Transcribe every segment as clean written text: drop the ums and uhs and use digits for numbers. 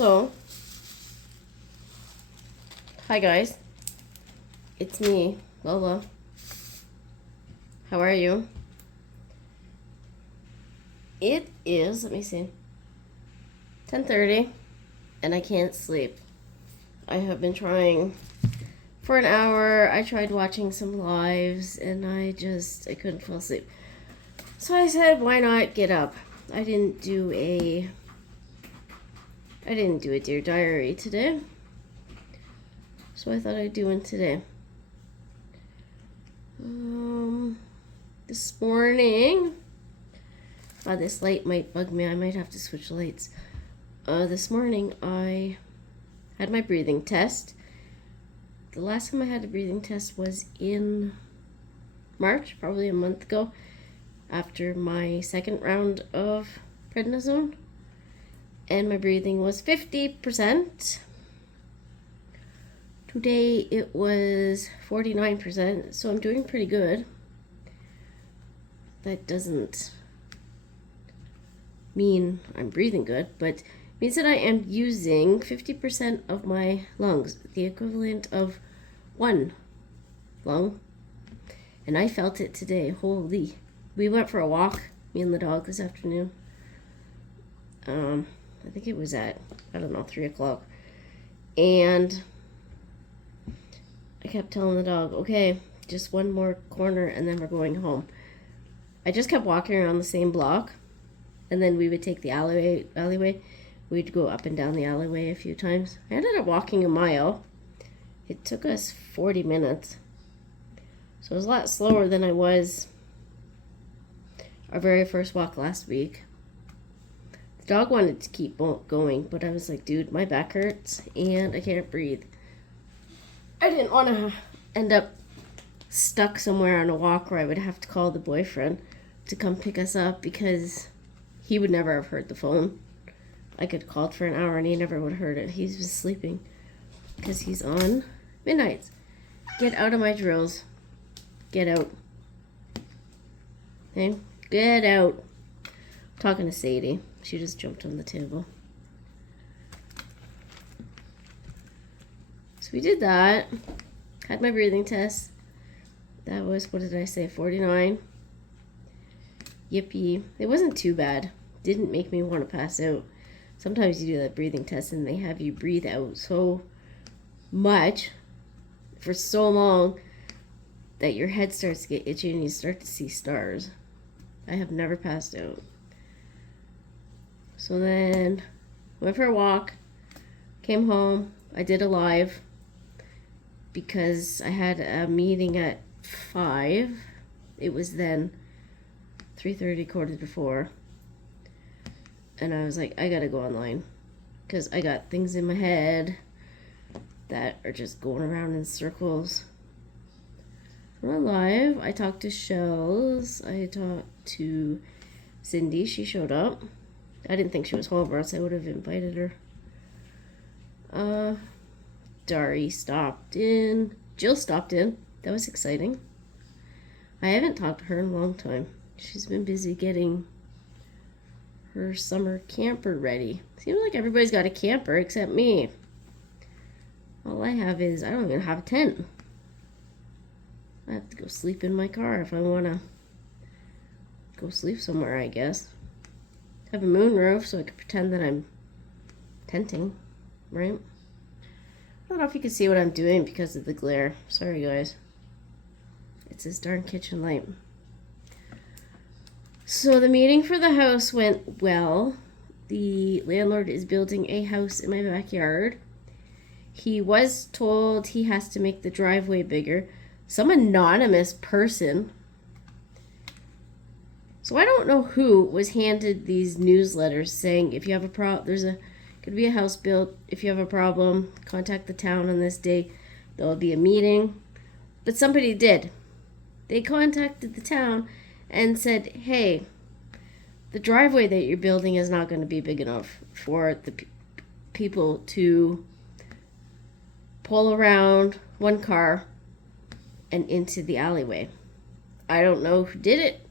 So, hi guys, it's me, Lola. How are you? It is, let me see, 10:30, and I can't sleep. I have been trying for an hour. I tried watching some lives, and I couldn't fall asleep. So I said, why not get up? I didn't do a Dear Diary today. So I thought I'd do one today. This morning, this light might bug me. I might have to switch lights. This morning I had my breathing test. The last time I had a breathing test was in March, probably a month ago, after my second round of prednisone. And my breathing was 50%. Today it was 49%, so I'm doing pretty good. That doesn't mean I'm breathing good, but means that I am using 50% of my lungs, the equivalent of one lung. And I felt it today. Holy. We went for a walk, me and the dog, this afternoon. I think it was at, 3 o'clock. And I kept telling the dog, okay, just one more corner and then we're going home. I just kept walking around the same block, and then we would take the alleyway. We'd go up and down the alleyway a few times. I ended up walking a mile. It took us 40 minutes. So it was a lot slower than I was our very first walk last week. The dog wanted to keep going, but I was like, dude, my back hurts and I can't breathe. I didn't want to end up stuck somewhere on a walk where I would have to call the boyfriend to come pick us up, because he would never have heard the phone. I could call for an hour and he never would have heard it. He's just sleeping because he's on midnights. Get out of my drills. Get out. Okay? Get out. I'm talking to Sadie. She just jumped on the table. So we did that. Had my breathing test. That was, what did I say, 49? Yippee. It wasn't too bad. Didn't make me want to pass out. Sometimes you do that breathing test and they have you breathe out so much for so long that your head starts to get itchy and you start to see stars. I have never passed out. So then went for a walk, came home. I did a live because I had a meeting at 5. It was then 3:30, quarter to 4. And I was like, I gotta go online because I got things in my head that are just going around in circles. We're live. I talked to Shells. I talked to Cindy. She showed up. I didn't think she was home, or else I would have invited her. Dari stopped in. Jill stopped in. That was exciting. I haven't talked to her in a long time. She's been busy getting her summer camper ready. Seems like everybody's got a camper except me. All I have is, I don't even have a tent. I have to go sleep in my car if I want to go sleep somewhere, I guess. I have a moonroof so I can pretend that I'm tenting, right? I don't know if you can see what I'm doing because of the glare. Sorry, guys. It's this darn kitchen light. So the meeting for the house went well. The landlord is building a house in my backyard. He was told he has to make the driveway bigger. Some anonymous person. So I don't know who was handed these newsletters saying, if you have a problem, could be a house built. If you have a problem, contact the town on this day. There'll be a meeting. But somebody did. They contacted the town and said, hey, the driveway that you're building is not going to be big enough for the people to pull around one car and into the alleyway. I don't know who did it.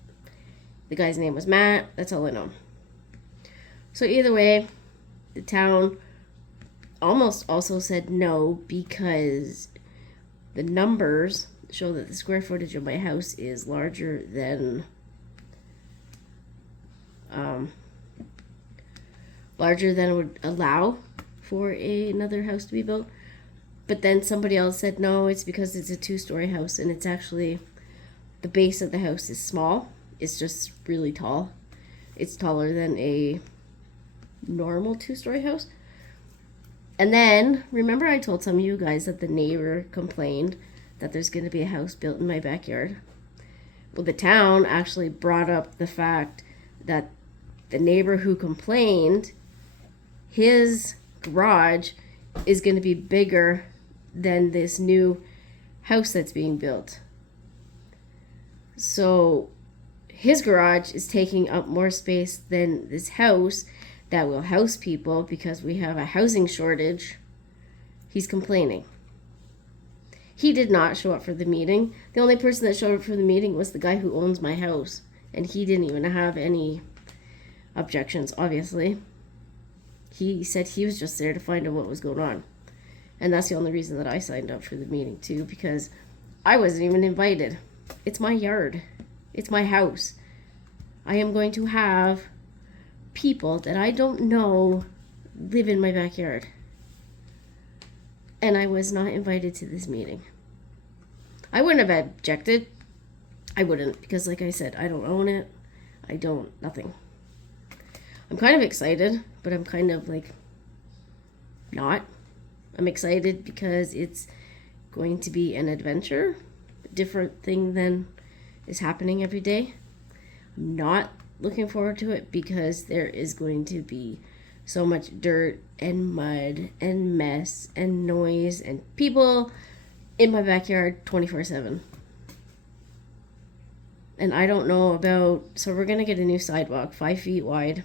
The guy's name was Matt. That's all I know. So either way, the town almost also said no because the numbers show that the square footage of my house is larger than would allow for another house to be built. But then somebody else said no, it's because it's a 2-story house, and it's actually, the base of the house is small. It's just really tall. It's taller than a normal 2-story house. And then, remember I told some of you guys that the neighbor complained that there's going to be a house built in my backyard? Well, the town actually brought up the fact that the neighbor who complained, his garage is going to be bigger than this new house that's being built. So his garage is taking up more space than this house that will house people because we have a housing shortage. He's complaining. He did not show up for the meeting. The only person that showed up for the meeting was the guy who owns my house, and he didn't even have any objections, obviously. He said he was just there to find out what was going on. And that's the only reason that I signed up for the meeting too, because I wasn't even invited. It's my yard. It's my house. I am going to have people that I don't know live in my backyard. And I was not invited to this meeting. I wouldn't have objected. I wouldn't, because like I said, I don't own it. I don't, nothing. I'm kind of excited, but I'm kind of like not. I'm excited because it's going to be an adventure, a different thing than is happening every day. I'm not looking forward to it because there is going to be so much dirt and mud and mess and noise and people in my backyard 24/7. And I don't know about, so we're going to get a new sidewalk 5 feet wide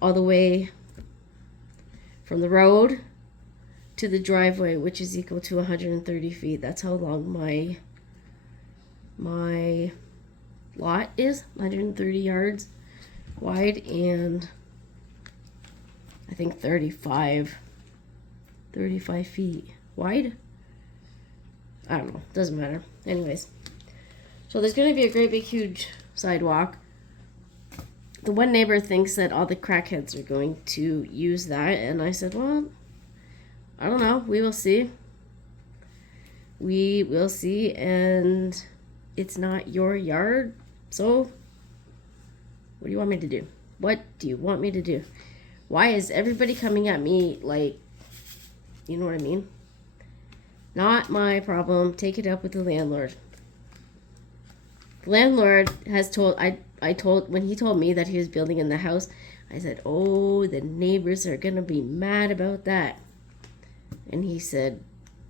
all the way from the road to the driveway, which is equal to 130 feet. That's how long my lot is, 130 yards wide, and I think 35 feet wide. I don't know, doesn't matter. Anyways, so there's going to be a great big huge sidewalk. The one neighbor thinks that all the crackheads are going to use that, and I said, well, I don't know. We will see. We will see, and it's not your yard, so what do you want me to do? What do you want me to do? Why is everybody coming at me like, you know what I mean? Not my problem. Take it up with the landlord. The landlord has told, I told, when he told me that he was building in the house, I said, oh, the neighbors are going to be mad about that. And he said,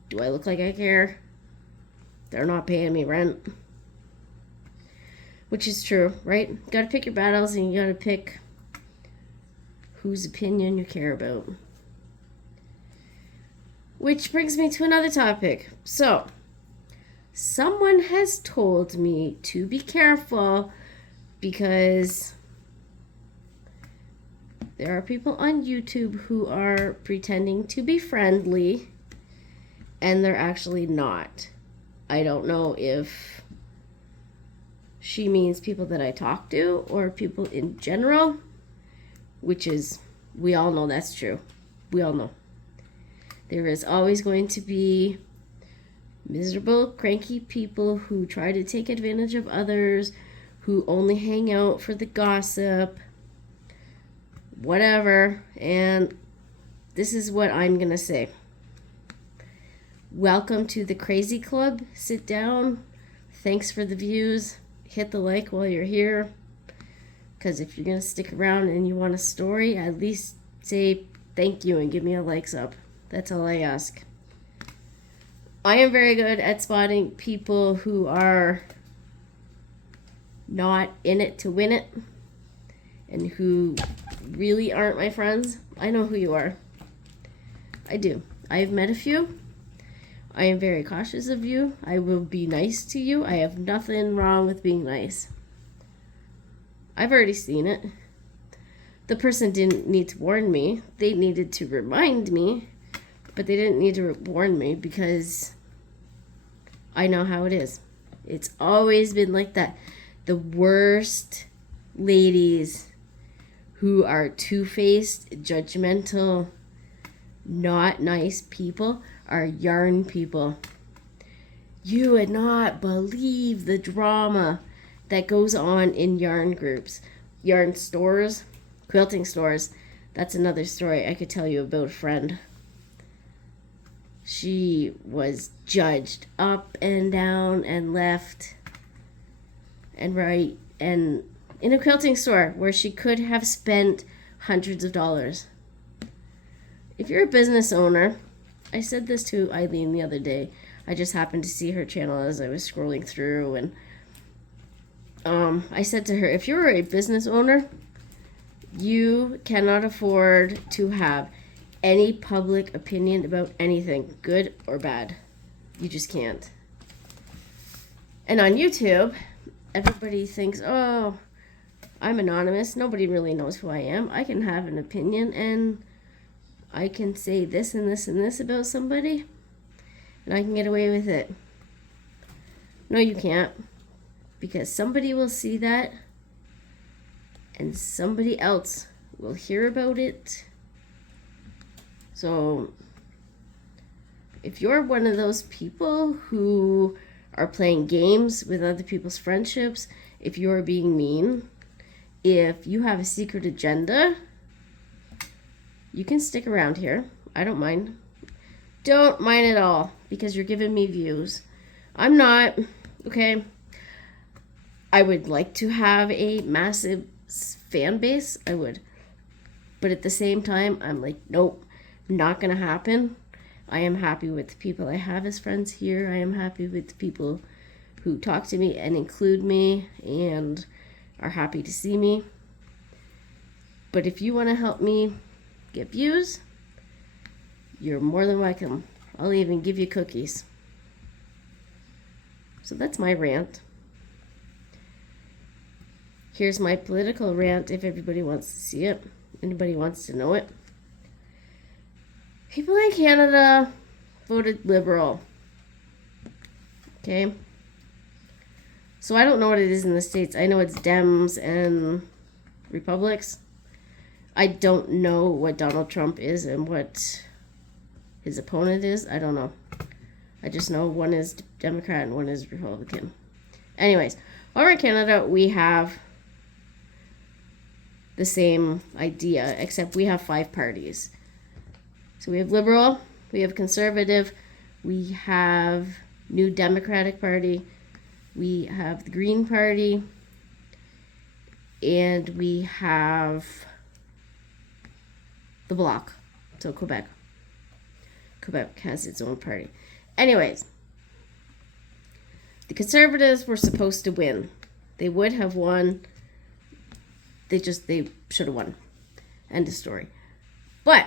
do I look like I care? They're not paying me rent. Which is true, right? You gotta pick your battles, and you gotta pick whose opinion you care about. Which brings me to another topic. So, someone has told me to be careful because there are people on YouTube who are pretending to be friendly and they're actually not. I don't know if she means people that I talk to or people in general, which is, we all know that's true. We all know. There is always going to be miserable, cranky people who try to take advantage of others, who only hang out for the gossip, whatever. And this is what I'm going to say. Welcome to the Crazy Club. Sit down. Thanks for the views. Hit the like while you're here. Because if you're going to stick around and you want a story, at least say thank you and give me a likes up. That's all I ask. I am very good at spotting people who are not in it to win it and who really aren't my friends. I know who you are. I do. I've met a few. I am very cautious of you. I will be nice to you. I have nothing wrong with being nice. I've already seen it. The person didn't need to warn me. They needed to remind me, but they didn't need to warn me because I know how it is. It's always been like that. The worst ladies who are two-faced, judgmental, not nice people are yarn people. You would not believe the drama that goes on in yarn groups, yarn stores, quilting stores. That's another story I could tell you about a friend. She was judged up and down and left and right, and in a quilting store where she could have spent hundreds of dollars. If you're a business owner, I said this to Eileen the other day. I just happened to see her channel as I was scrolling through, and I said to her, if you're a business owner, you cannot afford to have any public opinion about anything, good or bad. You just can't. And on YouTube, everybody thinks, oh, I'm anonymous. Nobody really knows who I am. I can have an opinion and I can say this and this and this about somebody and I can get away with it. No, you can't. Because somebody will see that and somebody else will hear about it. So if you're one of those people who are playing games with other people's friendships, if you're being mean, if you have a secret agenda, you can stick around here. I don't mind. Don't mind at all because you're giving me views. I'm not, okay? I would like to have a massive fan base. I would. But at the same time, I'm like, nope, not going to happen. I am happy with the people I have as friends here. I am happy with the people who talk to me and include me and are happy to see me. But if you want to help me get views, you're more than welcome. I'll even give you cookies. So that's my rant. Here's my political rant if everybody wants to see it. Anybody wants to know it. People in Canada voted Liberal. Okay? So I don't know what it is in the States. I know it's Dems and Republics. I don't know what Donald Trump is and what his opponent is. I don't know. I just know one is Democrat and one is Republican. Anyways, over in Canada, we have the same idea, except we have 5 parties. So we have Liberal, we have Conservative, we have New Democratic Party, we have the Green Party, and we have the Bloc, so Quebec. Quebec has its own party. Anyways, the Conservatives were supposed to win. They would have won. They should have won. End of story. But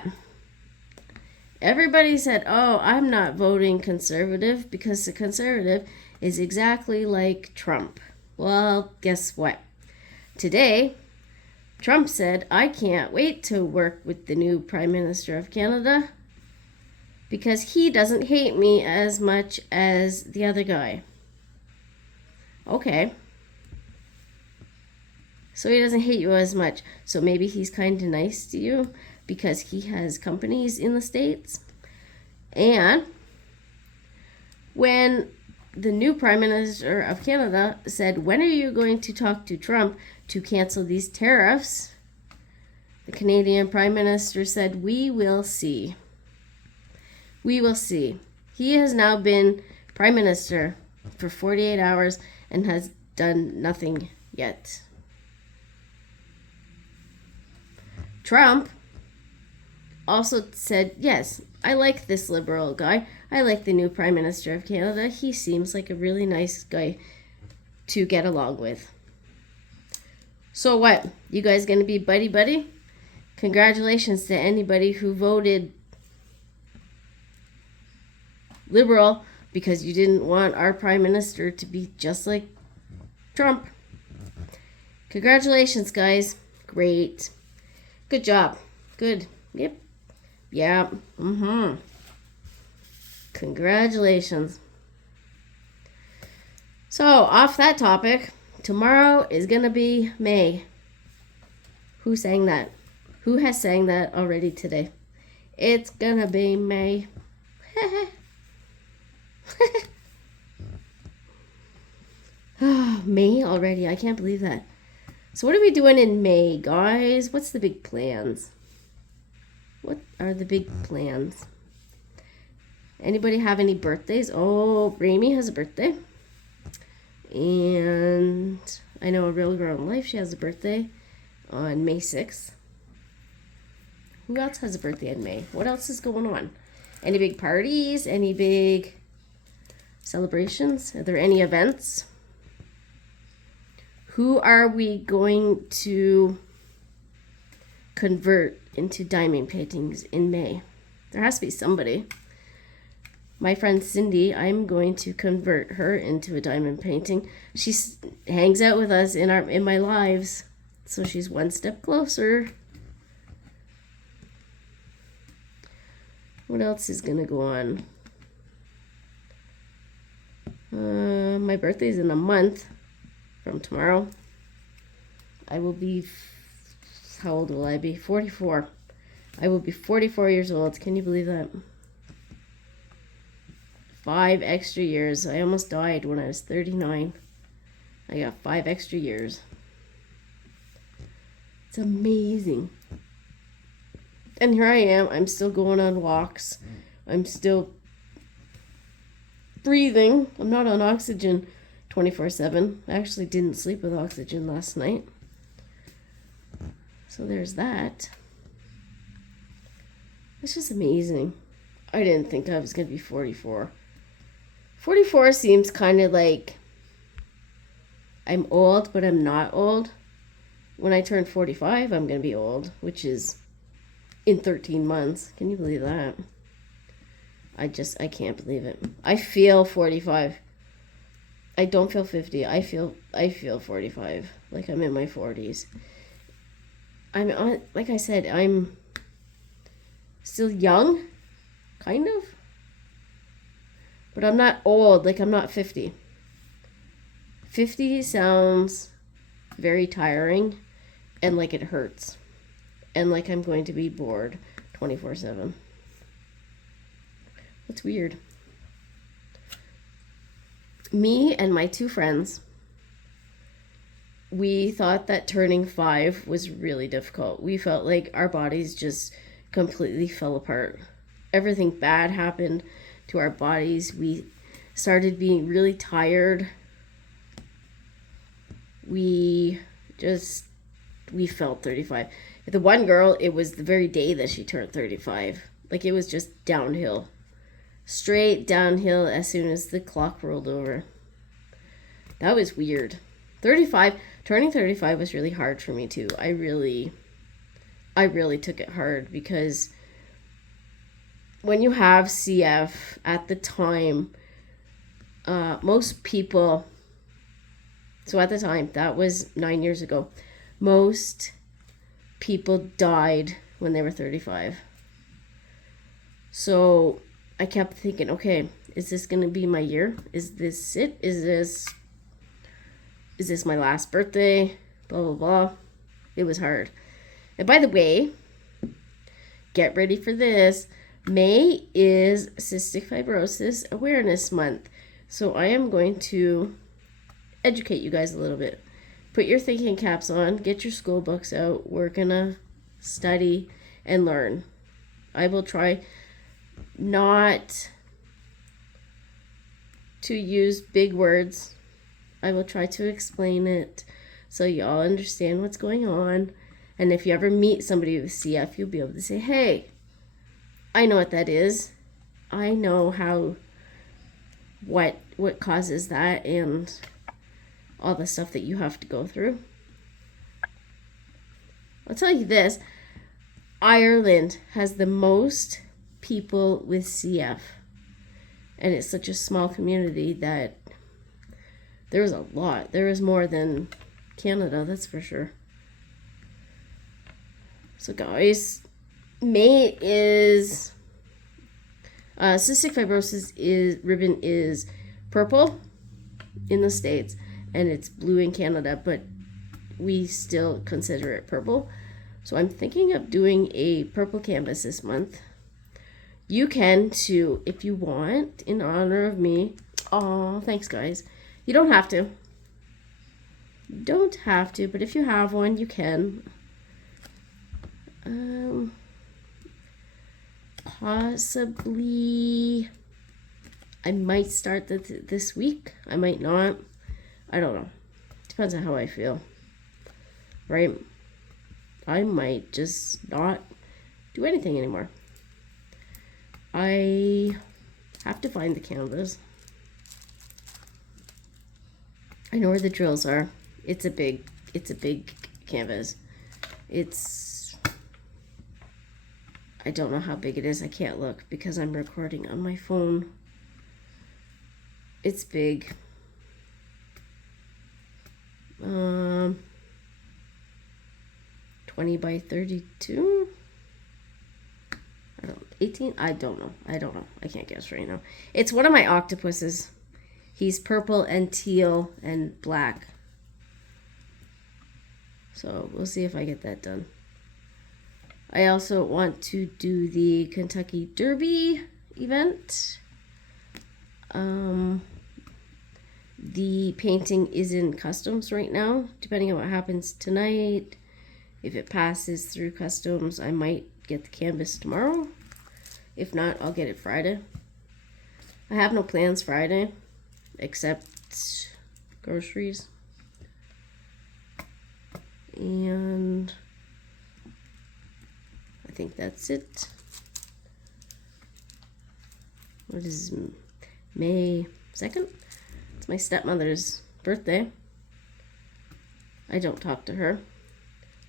everybody said, oh, I'm not voting Conservative because the Conservative is exactly like Trump. Well, guess what? Today, Trump said, I can't wait to work with the new Prime Minister of Canada because he doesn't hate me as much as the other guy. Okay. So he doesn't hate you as much. So maybe he's kind of nice to you because he has companies in the States. And when the new Prime Minister of Canada said, when are you going to talk to Trump to cancel these tariffs? The Canadian Prime Minister said, we will see. We will see. He has now been Prime Minister for 48 hours and has done nothing yet. Trump also said, yes, I like this Liberal guy. I like the new Prime Minister of Canada. He seems like a really nice guy to get along with. So what? You guys gonna be buddy-buddy? Congratulations to anybody who voted Liberal because you didn't want our Prime Minister to be just like Trump. Congratulations, guys. Great. Good job. Good. Yep. Yeah. Mm-hmm. Congratulations. So, off that topic, tomorrow is going to be May. Who sang that? Who has sang that already today? It's going to be May. May already. I can't believe that. So what are we doing in May, guys? What's the big plans? What are the big plans? Anybody have any birthdays? Oh, Rami has a birthday. And I know a real girl in life, she has a birthday on May 6th. Who else has a birthday in May? What else is going on? Any big parties? Any big celebrations? Are there any events? Who are we going to convert into diamond paintings in May? There has to be somebody. My friend Cindy, I'm going to convert her into a diamond painting. She hangs out with us in my lives, so she's one step closer. What else is gonna go on? My birthday's in a month from tomorrow. I will be, how old will I be? 44. I will be 44 years old. Can you believe that? 5 extra years. I almost died when I was 39. I got 5 extra years. It's amazing. And here I am. I'm still going on walks. I'm still breathing. I'm not on oxygen 24/7. I actually didn't sleep with oxygen last night. So there's that. It's just amazing. I didn't think I was going to be 44. 44 seems kind of like I'm old, but I'm not old. When I turn 45, I'm going to be old, which is in 13 months. Can you believe that? I can't believe it. I feel 45. I don't feel 50. I feel 45. Like I'm in my 40s. Like I said, I'm still young, kind of. But I'm not old, like I'm not 50. 50 sounds very tiring and like it hurts. And like I'm going to be bored 24/7. It's weird. Me and my 2 friends, we thought that turning 5 was really difficult. We felt like our bodies just completely fell apart. Everything bad happened to our bodies. We started being really tired. We felt 35. The one girl, it was the very day that she turned 35. Like it was just downhill. Straight downhill as soon as the clock rolled over. That was weird. Turning 35 was really hard for me too. I really took it hard because when you have CF at the time, most people, so at the time, that was 9 years ago, most people died when they were 35. So I kept thinking, okay, is this going to be my year? Is this it? Is this my last birthday? Blah, blah, blah. It was hard. And by the way, get ready for this. May is Cystic Fibrosis Awareness Month. So I am going to educate you guys a little bit. Put your thinking caps on. Get your school books out. We're going to study and learn. I will try not to use big words. I will try to explain it so y'all understand what's going on. And if you ever meet somebody with CF, you'll be able to say, hey, I know what that is. I know what causes that and all the stuff that you have to go through. I'll tell you this. Ireland has the most people with CF. And it's such a small community that there's a lot. There is more than Canada, that's for sure. So guys, May is cystic fibrosis ribbon is purple in the States and it's blue in Canada, but we still consider it purple. So I'm thinking of doing a purple canvas this month. You can too if you want, in honor of me. Oh, thanks guys. You don't have to. Don't have to, but if you have one, you can. Possibly I might start this week. I might not. I don't know. Depends on how I feel. Right? I might just not do anything anymore. I have to find the canvas. I know where the drills are. It's a big canvas. I don't know how big it is. I can't look because I'm recording on my phone. It's big. 20 by 32. 18. I don't know. I can't guess right now. It's one of my octopuses. He's purple and teal and black. So we'll see if I get that done. I also want to do the Kentucky Derby event. The painting is in customs right now. Depending on what happens tonight, if it passes through customs, I might get the canvas tomorrow. If not, I'll get it Friday. I have no plans Friday, except groceries. And I think that's it. What is May 2nd? It's my stepmother's birthday. I don't talk to her.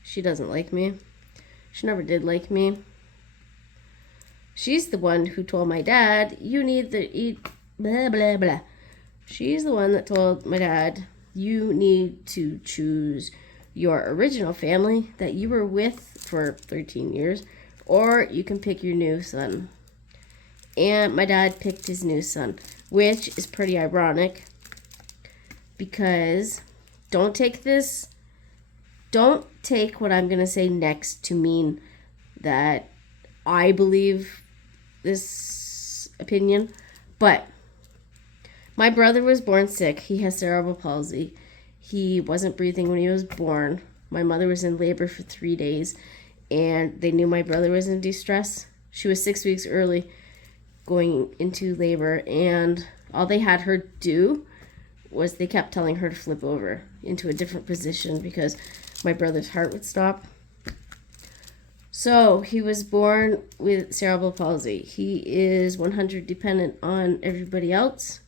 She doesn't like me. She never did like me. She's the one who told my dad, you need to eat blah, blah, blah. She's the one that told my dad, you need to choose your original family that you were with for 13 years, or you can pick your new son. And my dad picked his new son, which is pretty ironic because don't take what I'm going to say next to mean that I believe this opinion, but my brother was born sick. He has cerebral palsy. He wasn't breathing when he was born. My mother was in labor for 3 days, and they knew my brother was in distress. She was 6 weeks early going into labor, and all they had her do was they kept telling her to flip over into a different position because my brother's heart would stop. So he was born with cerebral palsy. He is 100 dependent on everybody else.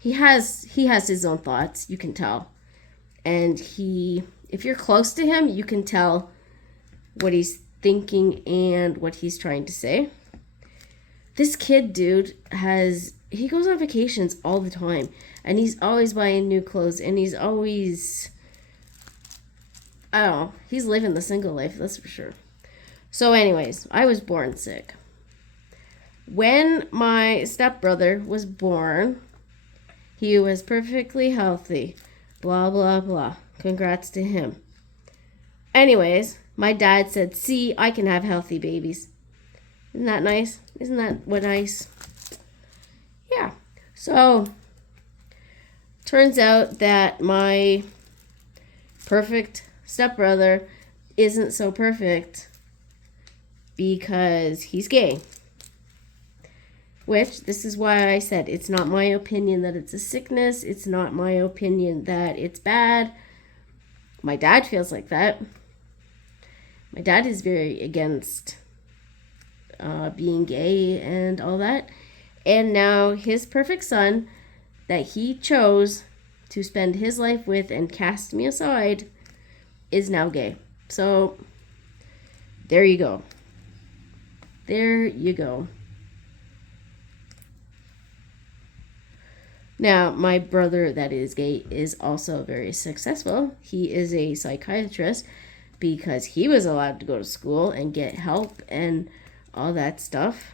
He has his own thoughts, you can tell. And if you're close to him, you can tell what he's thinking and what he's trying to say. This kid, dude, he goes on vacations all the time. And he's always buying new clothes. And he's always, I don't know, he's living the single life, that's for sure. So anyways, I was born sick. When my stepbrother was born, he was perfectly healthy. Blah, blah, blah. Congrats to him. Anyways, my dad said, see, I can have healthy babies. Isn't that nice? Isn't that what nice? Yeah. So, turns out that my perfect stepbrother isn't so perfect because he's gay. Which, this is why I said it's not my opinion that it's a sickness. It's not my opinion that it's bad. My dad feels like that. My dad is very against being gay and all that. And now his perfect son that he chose to spend his life with and cast me aside is now gay. So, there you go. There you go. Now, my brother that is gay is also very successful. He is a psychiatrist, because he was allowed to go to school and get help and all that stuff.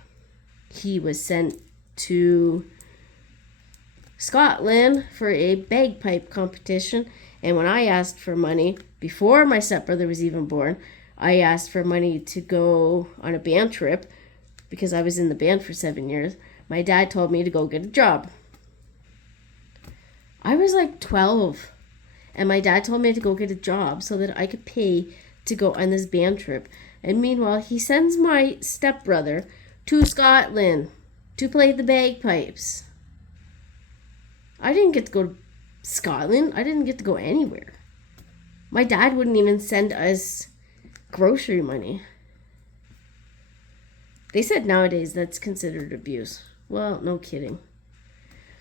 He was sent to Scotland for a bagpipe competition. And when I asked for money, before my stepbrother was even born, I asked for money to go on a band trip because I was in the band for 7 years. My dad told me to go get a job. I was like 12, and my dad told me to go get a job so that I could pay to go on this band trip. And meanwhile, he sends my stepbrother to Scotland to play the bagpipes. I didn't get to go to Scotland. I didn't get to go anywhere. My dad wouldn't even send us grocery money. They said nowadays that's considered abuse. Well, no kidding.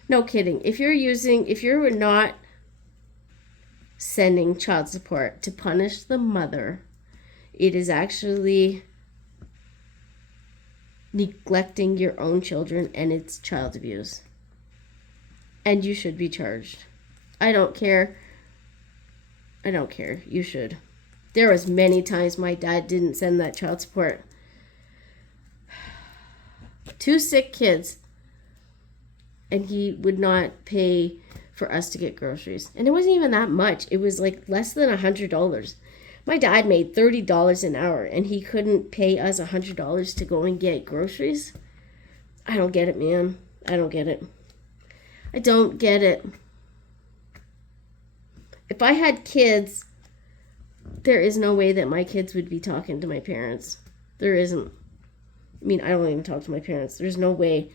No kidding. If you're not sending child support to punish the mother, it is actually neglecting your own children, and it's child abuse. And you should be charged. I don't care. You should. There was many times my dad didn't send that child support. 2 sick kids, and he would not pay for us to get groceries. And it wasn't even that much. It was like less than $100. My dad made $30 an hour, and he couldn't pay us $100 to go and get groceries. I don't get it, man. I don't get it. I don't get it. If I had kids, there is no way that my kids would be talking to my parents. There isn't. I mean, I don't even talk to my parents. There's no way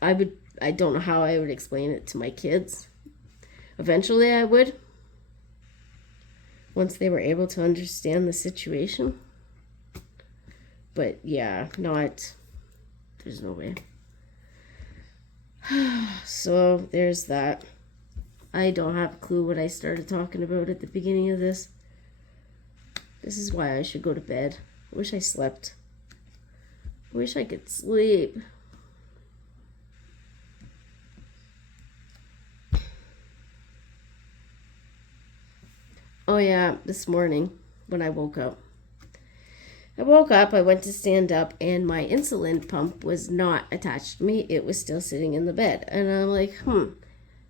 I don't know how I would explain it to my kids. Eventually I would. Once they were able to understand the situation. But yeah, there's no way. So there's that. I don't have a clue what I started talking about at the beginning of this. This is why I should go to bed. I wish I slept. I wish I could sleep. Oh yeah, this morning when I woke up, I went to stand up, and my insulin pump was not attached to me. It was still sitting in the bed. And I'm like,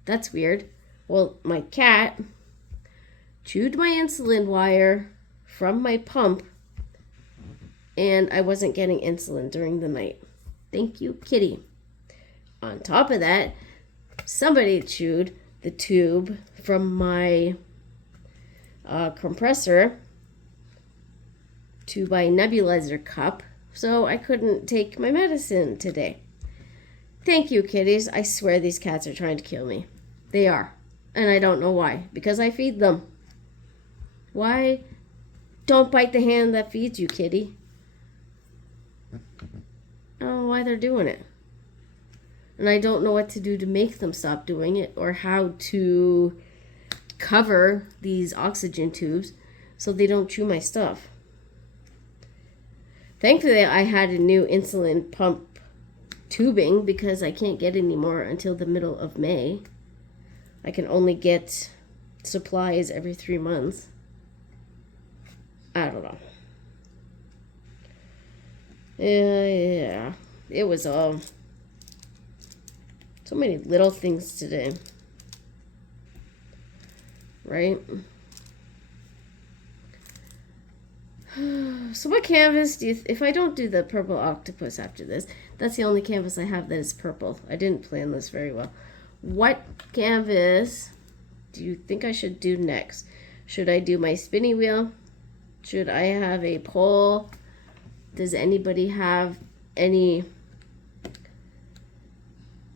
that's weird. Well, my cat chewed my insulin wire from my pump, and I wasn't getting insulin during the night. Thank you, kitty. On top of that, somebody chewed the tube from my compressor to my nebulizer cup, so I couldn't take my medicine today. Thank you, kitties. I swear these cats are trying to kill me. They are. And I don't know why. Because I feed them. Why? Don't bite the hand that feeds you, kitty. I don't know why they're doing it. And I don't know what to do to make them stop doing it, or how to cover these oxygen tubes so they don't chew my stuff. Thankfully, I had a new insulin pump tubing because I can't get any more until the middle of May. I can only get supplies every 3 months. I don't know. Yeah. It was so many little things today. Right? So what canvas do you... if I don't do the purple octopus after this, that's the only canvas I have that is purple. I didn't plan this very well. What canvas do you think I should do next? Should I do my spinny wheel? Should I have a pole? Does anybody have any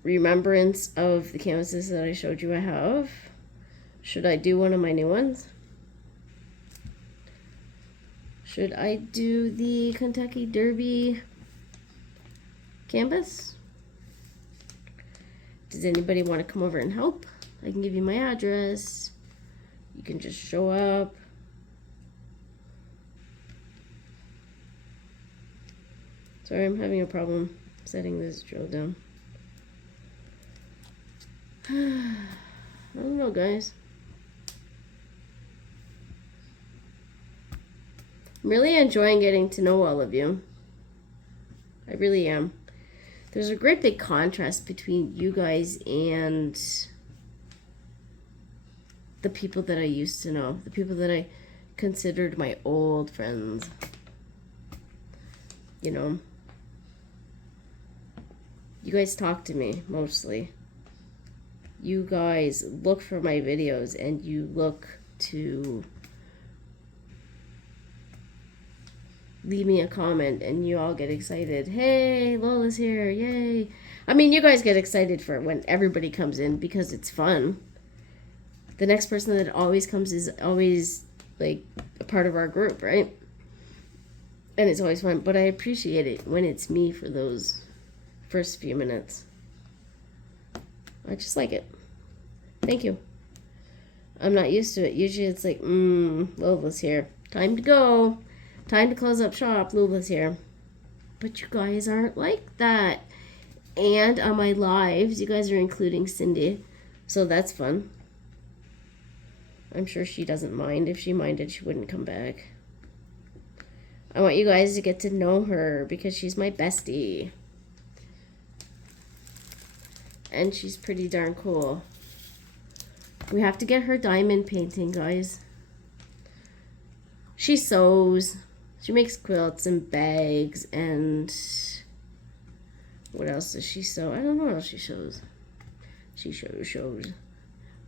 remembrance of the canvases that I showed you I have? Should I do one of my new ones? Should I do the Kentucky Derby canvas? Does anybody want to come over and help? I can give you my address. You can just show up. Sorry, I'm having a problem setting this drill down. I don't know, guys. I'm really enjoying getting to know all of you. I really am. There's a great big contrast between you guys and the people that I used to know, the people that I considered my old friends. You know, you guys talk to me mostly. You guys look for my videos and you look to leave me a comment and you all get excited. Hey, Lola's here, yay. I mean, you guys get excited for when everybody comes in because it's fun. The next person that always comes is always like a part of our group, right? And it's always fun, but I appreciate it when it's me for those first few minutes. I just like it. Thank you. I'm not used to it. Usually it's like, Lola's here. Time to go. Time to close up shop. Lola's here. But you guys aren't like that. And on my lives, you guys are including Cindy. So that's fun. I'm sure she doesn't mind. If she minded, she wouldn't come back. I want you guys to get to know her because she's my bestie. And she's pretty darn cool. We have to get her diamond painting, guys. She sews. She makes quilts and bags and... what else does she sew? I don't know what else she sews. She shows.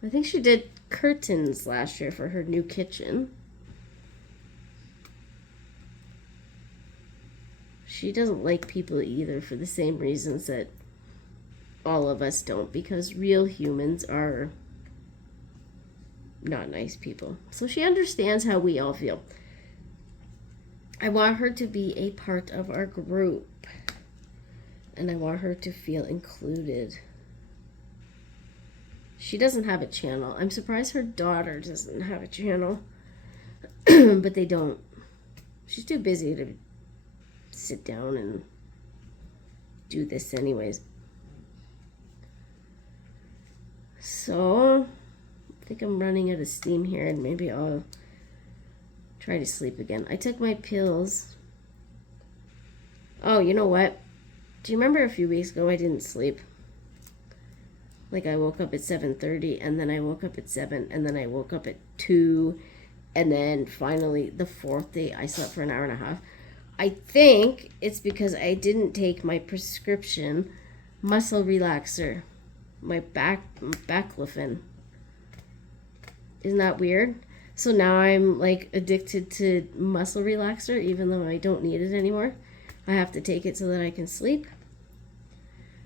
I think she did curtains last year for her new kitchen. She doesn't like people either for the same reasons that all of us don't, because real humans are not nice people. So she understands how we all feel. I want her to be a part of our group, and I want her to feel included. She doesn't have a channel. I'm surprised her daughter doesn't have a channel, but they don't. She's too busy to sit down and do this anyways. So I think I'm running out of steam here, and maybe I'll try to sleep again. I took my pills. Oh, you know what? Do you remember a few weeks ago I didn't sleep? Like I woke up at 7:30 and then I woke up at 7 and then I woke up at 2 and then finally the fourth day I slept for an hour and a half. I think it's because I didn't take my prescription muscle relaxer, my baclofen. Isn't that weird? So now I'm like addicted to muscle relaxer even though I don't need it anymore. I have to take it so that I can sleep.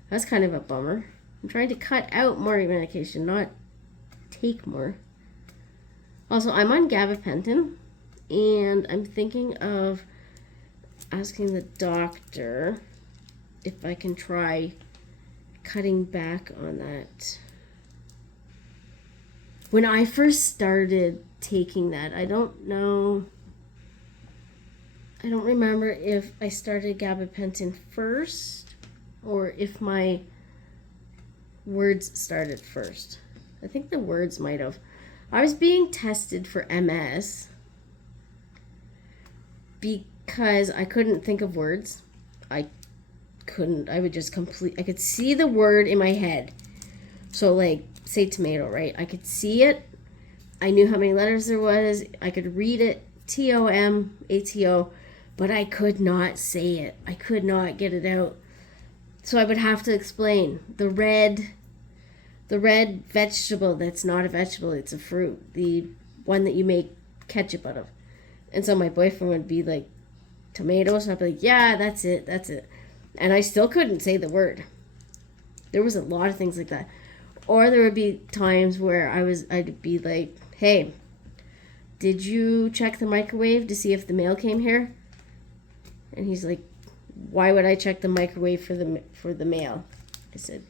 That's kind of a bummer. I'm trying to cut out more medication, not take more. Also, I'm on gabapentin, and I'm thinking of asking the doctor if I can try cutting back on that. When I first started taking that, I don't remember if I started gabapentin first or if my words started first. I think the words might have. I was being tested for MS because I couldn't think of words. I could see the word in my head. So like, say tomato, right? I could see it. I knew how many letters there was. I could read it, TOMATO, but I could not say it. I could not get it out. So I would have to explain the red vegetable that's not a vegetable, it's a fruit, the one that you make ketchup out of. And so my boyfriend would be like, tomatoes, and I'd be like, yeah, that's it. And I still couldn't say the word. There was a lot of things like that. Or there would be times where I'd be like, hey, did you check the microwave to see if the mail came here? And he's like, why would I check the microwave for the mail? I said,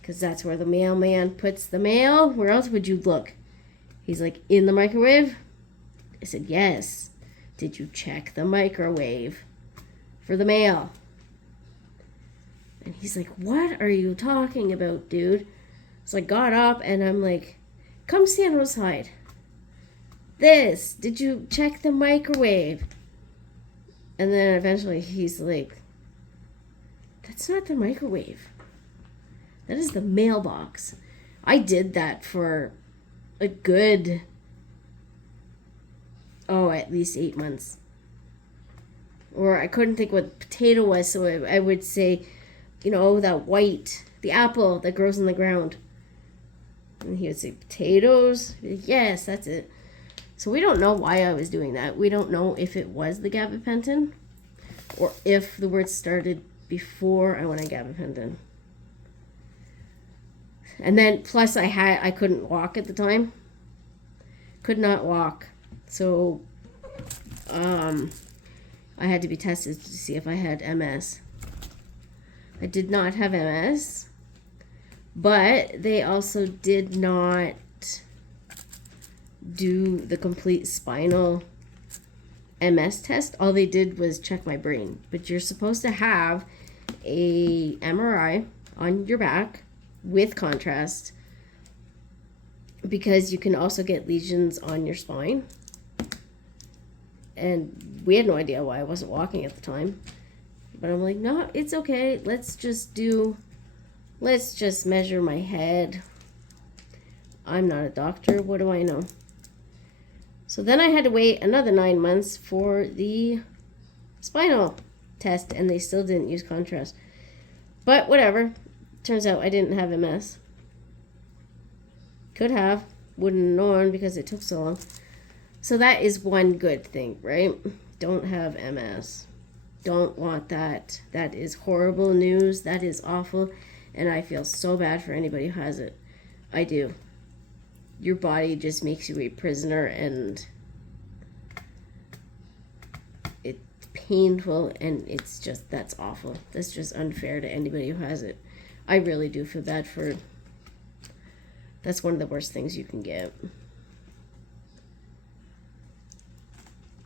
because that's where the mailman puts the mail. Where else would you look? He's like, in the microwave? I said, yes. Did you check the microwave for the mail? And he's like, what are you talking about, dude? So I got up and I'm like, come stand outside. Did you check the microwave? And then eventually he's like, that's not the microwave. That is the mailbox. I did that for a good, at least 8 months. Or I couldn't think what potato was, so I would say, that white, the apple that grows in the ground. And he would say, potatoes? Yes, that's it. So we don't know why I was doing that. We don't know if it was the gabapentin or if the word started before I went on gabapentin. And then plus I couldn't walk at the time. Could not walk. So I had to be tested to see if I had MS. I did not have MS, but they also did not do the complete spinal MS test. All they did was check my brain. But you're supposed to have a MRI on your back with contrast because you can also get lesions on your spine. And we had no idea why I wasn't walking at the time. But I'm like, no, it's okay. Let's just measure my head. I'm not a doctor. What do I know? So then I had to wait another 9 months for the spinal test, and they still didn't use contrast. But whatever. Turns out I didn't have MS. Could have. Wouldn't have known because it took so long. So that is one good thing, right? Don't have MS. Don't want that. That is horrible news. That is awful. And I feel so bad for anybody who has it. I do. Your body just makes you a prisoner, and it's painful, and it's just, that's awful. That's just unfair to anybody who has it. I really do feel bad for, that's one of the worst things you can get.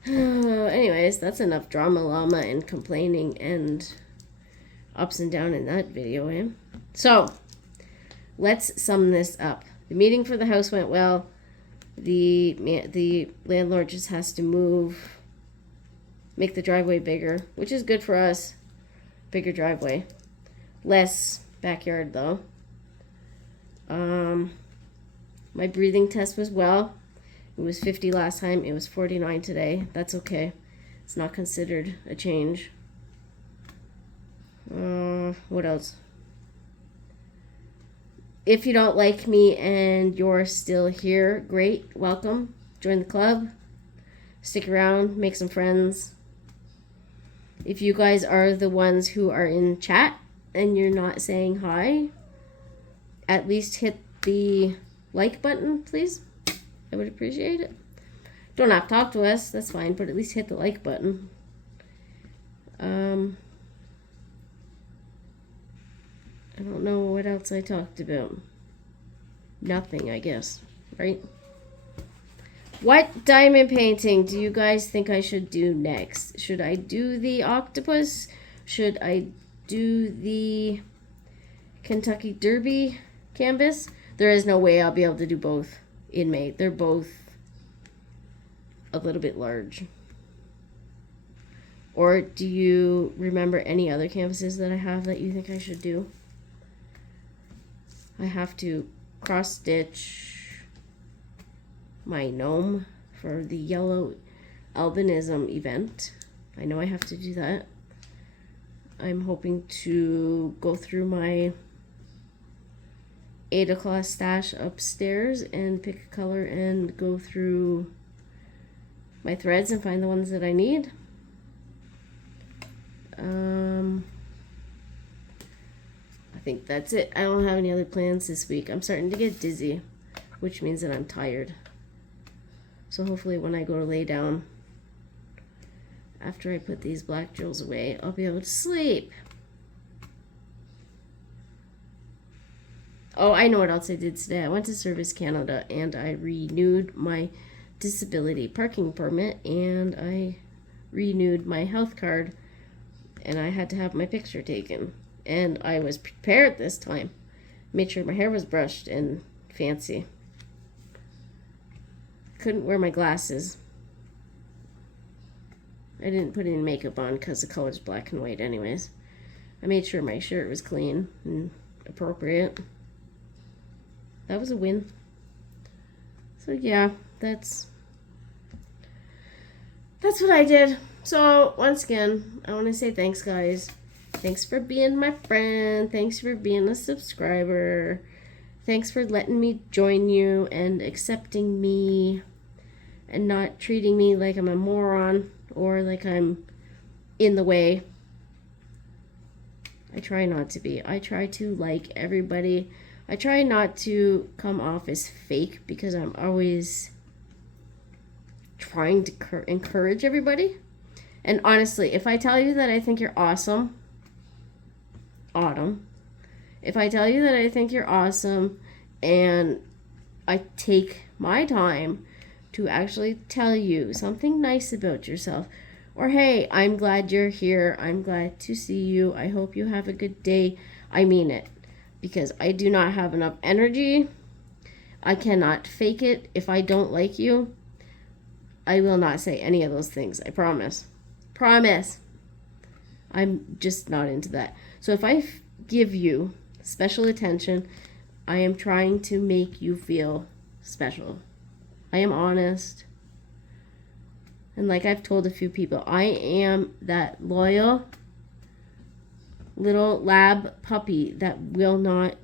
Anyways, that's enough drama llama and complaining and ups and down in that video, eh? So, let's sum this up. The meeting for the house went well. The landlord just has to make the driveway bigger, which is good for us. Bigger driveway. Less backyard, though. My breathing test was well. It was 50 last time. It was 49 today. That's okay. It's not considered a change. What else? If you don't like me and you're still here, great. Welcome. Join the club. Stick around. Make some friends. If you guys are the ones who are in chat and you're not saying hi, at least hit the like button, please. I would appreciate it. Don't have to talk to us. That's fine. But at least hit the like button. I don't know what else I talked about. Nothing, I guess. Right? What diamond painting do you guys think I should do next? Should I do the octopus? Should I do the Kentucky Derby canvas? There is no way I'll be able to do both in May. They're both a little bit large. Or do you remember any other canvases that I have that you think I should do? I have to cross stitch my gnome for the yellow albinism event. I know I have to do that. I'm hoping to go through my Ada Claus stash upstairs and pick a color and go through my threads and find the ones that I need. I think that's it. I don't have any other plans this week. I'm starting to get dizzy, which means that I'm tired. So hopefully when I go to lay down, after I put these black jewels away, I'll be able to sleep. Oh, I know what else I did today. I went to Service Canada and I renewed my disability parking permit, and I renewed my health card, and I had to have my picture taken. And I was prepared this time. Made sure my hair was brushed and fancy. Couldn't wear my glasses. I didn't put any makeup on because the color's black and white anyways. I made sure my shirt was clean and appropriate. That was a win. So yeah, that's what I did. So once again, I want to say thanks, guys. Thanks for being my friend. Thanks for being a subscriber. Thanks for letting me join you and accepting me and not treating me like I'm a moron or like I'm in the way. I try not to be. I try to like everybody. I try not to come off as fake because I'm always trying to encourage everybody. And honestly, if I tell you that I think you're awesome, Autumn, if I tell you that I think you're awesome and I take my time to actually tell you something nice about yourself, or hey, I'm glad you're here, I'm glad to see you, I hope you have a good day, I mean it. Because I do not have enough energy. I cannot fake it. If I don't like you, I will not say any of those things. I promise. Promise. I'm just not into that. So if I give you special attention, I am trying to make you feel special. I am honest. And like I've told a few people, I am that loyal little lab puppy that will not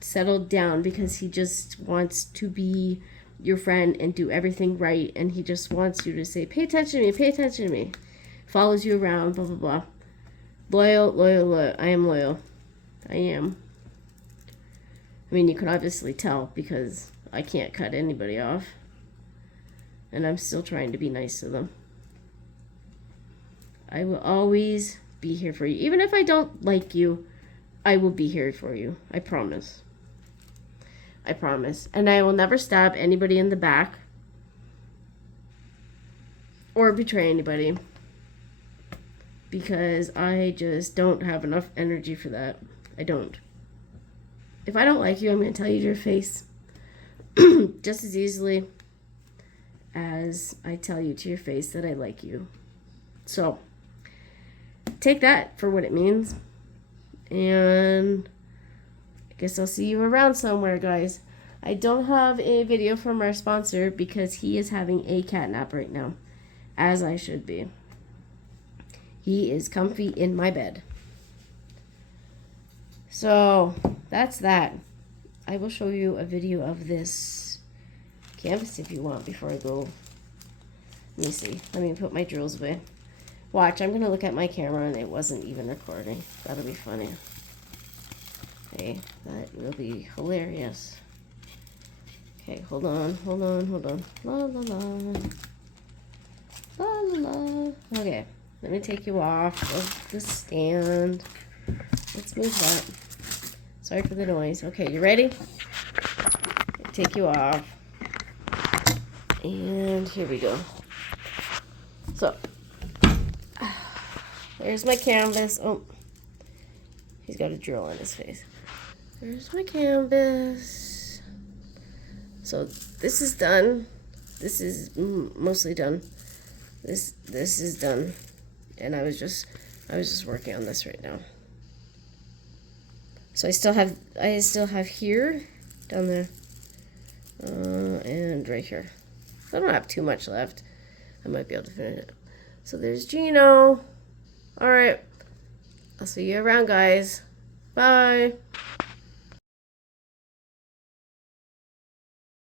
settle down because he just wants to be your friend and do everything right, and he just wants you to say, pay attention to me, pay attention to me. Follows you around, blah, blah, blah. Loyal, loyal, loyal. I am loyal. I am. I mean, you can obviously tell because I can't cut anybody off. And I'm still trying to be nice to them. I will always be here for you. Even if I don't like you, I will be here for you. I promise. I promise. And I will never stab anybody in the back or betray anybody because I just don't have enough energy for that. I don't. If I don't like you, I'm going to tell you to your face just as easily as I tell you to your face that I like you. So take that for what it means. And I guess I'll see you around somewhere, guys. I don't have a video from our sponsor because he is having a cat nap right now, as I should be. He is comfy in my bed. So that's that. I will show you a video of this canvas if you want before I go. Let me see. Let me put my drills away. Watch, I'm going to look at my camera and it wasn't even recording. That'll be funny. Okay, that will be hilarious. Okay, hold on. La la la. La la la. Okay, let me take you off of the stand. Let's move that. Sorry for the noise. Okay, you ready? Take you off. And here we go. So, there's my canvas. Oh, he's got a drill on his face. There's my canvas. So this is done. This is mostly done. This is done, and I was just working on this right now. So I still have here, down there, and right here. I don't have too much left. I might be able to finish it. So there's Gino. All right. I'll see you around, guys. Bye.